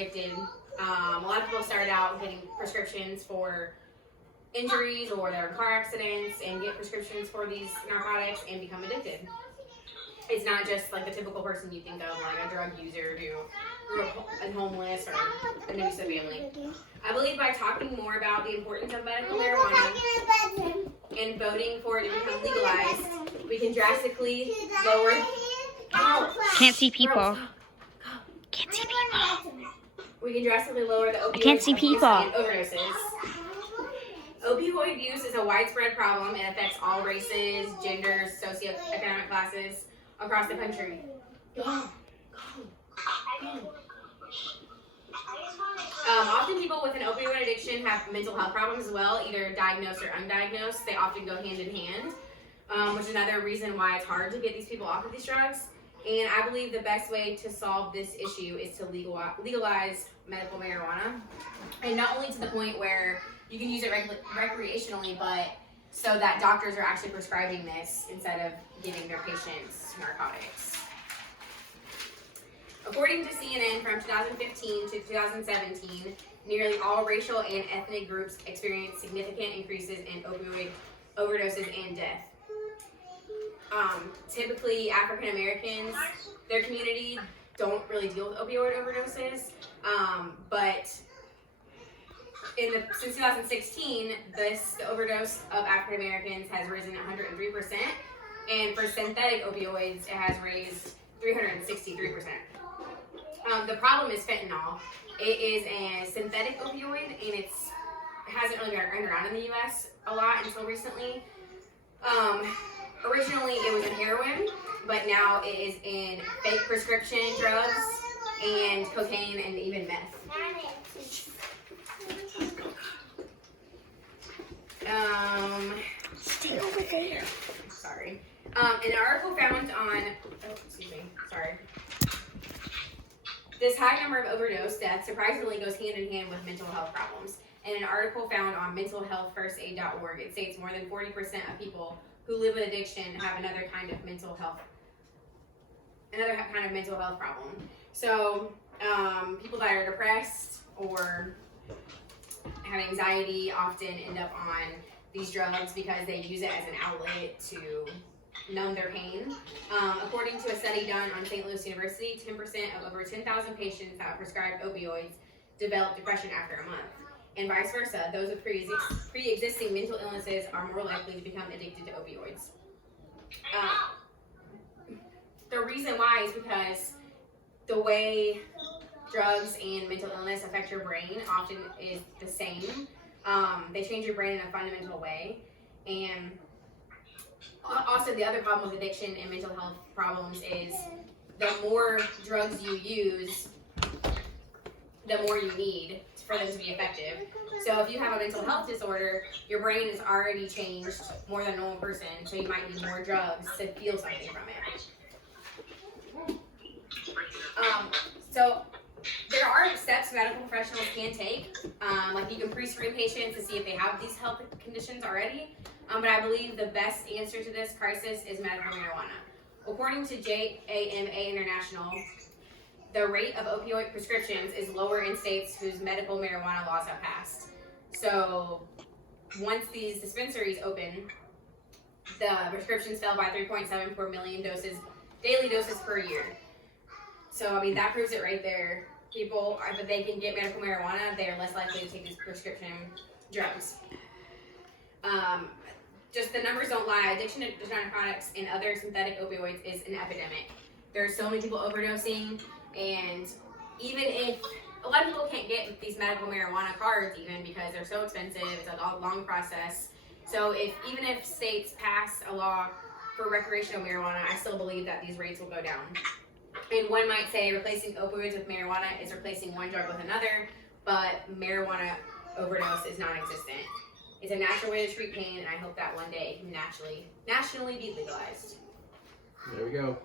addicted. A lot of people start out getting prescriptions for injuries or they're in car accidents and get prescriptions for these narcotics and become addicted. It's not just like the typical person you think of, like a drug user who grew up homeless or an abusive family. I believe by talking more about the importance of medical marijuana and voting for it to become legalized, we can drastically lower. Can't see people. Can't see people. We can drastically lower the opioid I can't see people. And overdoses. Opioid use is a widespread problem and affects all races, genders, socioeconomic classes across the country. Often people with an opioid addiction have mental health problems as well, either diagnosed or undiagnosed. They often go hand in hand, which is another reason why it's hard to get these people off of these drugs. And I believe the best way to solve this issue is to legalize medical marijuana. And not only to the point where you can use it recreationally, but so that doctors are actually prescribing this instead of giving their patients narcotics. According to CNN, from 2015 to 2017, nearly all racial and ethnic groups experienced significant increases in opioid overdoses and death. Typically, African Americans, their community don't really deal with opioid overdoses, but since 2016, the overdose of African Americans has risen 103%, and for synthetic opioids, it has raised 363%. The problem is fentanyl. It is a synthetic opioid, and it hasn't really been around in the U.S. a lot until recently. Originally, it was in heroin, but now it is in fake prescription drugs and cocaine and even meth. Stay over there. Sorry. An article found on, this high number of overdose deaths surprisingly goes hand in hand with mental health problems. In an article found on mentalhealthfirstaid.org, it states more than 40% of people who live with addiction have another kind of mental health problem. So people that are depressed or have anxiety often end up on these drugs because they use it as an outlet to numb their pain. According to a study done on St. Louis University, 10% of over 10,000 patients that are prescribed opioids develop depression after a month. And vice versa, those with pre-existing mental illnesses are more likely to become addicted to opioids. The reason why is because the way drugs and mental illness affect your brain often is the same. They change your brain in a fundamental way. And also the other problem with addiction and mental health problems is the more drugs you use, the more you need for them to be effective. So if you have a mental health disorder, your brain is already changed more than a normal person, so you might need more drugs to feel something from it. So there are steps medical professionals can take, like you can pre-screen patients to see if they have these health conditions already, but I believe the best answer to this crisis is medical marijuana. According to JAMA International, the rate of opioid prescriptions is lower in states whose medical marijuana laws have passed. So once these dispensaries open, the prescriptions fell by 3.74 million daily doses per year. So, I mean, that proves it right there. People, if they can get medical marijuana, they are less likely to take these prescription drugs. Just the numbers don't lie. Addiction to narcotics and other synthetic opioids is an epidemic. There are so many people overdosing, and even if a lot of people can't get these medical marijuana cards even because they're so expensive, it's a long process. So even if states pass a law for recreational marijuana, I still believe that these rates will go down. And one might say replacing opioids with marijuana is replacing one drug with another, but marijuana overdose is non-existent. It's a natural way to treat pain, and I hope that one day it can nationally be legalized. There we go.